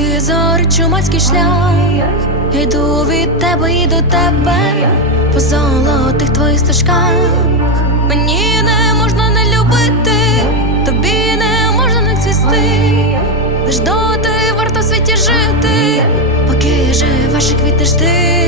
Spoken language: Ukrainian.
Крізь зори чумацький шлях, йду від тебе і до тебе по золотих твоїх стежках. Мені не можна не любити, тобі не можна не цвісти. Лиш доти варто в світі жити, поки живеш і квітнеш ти.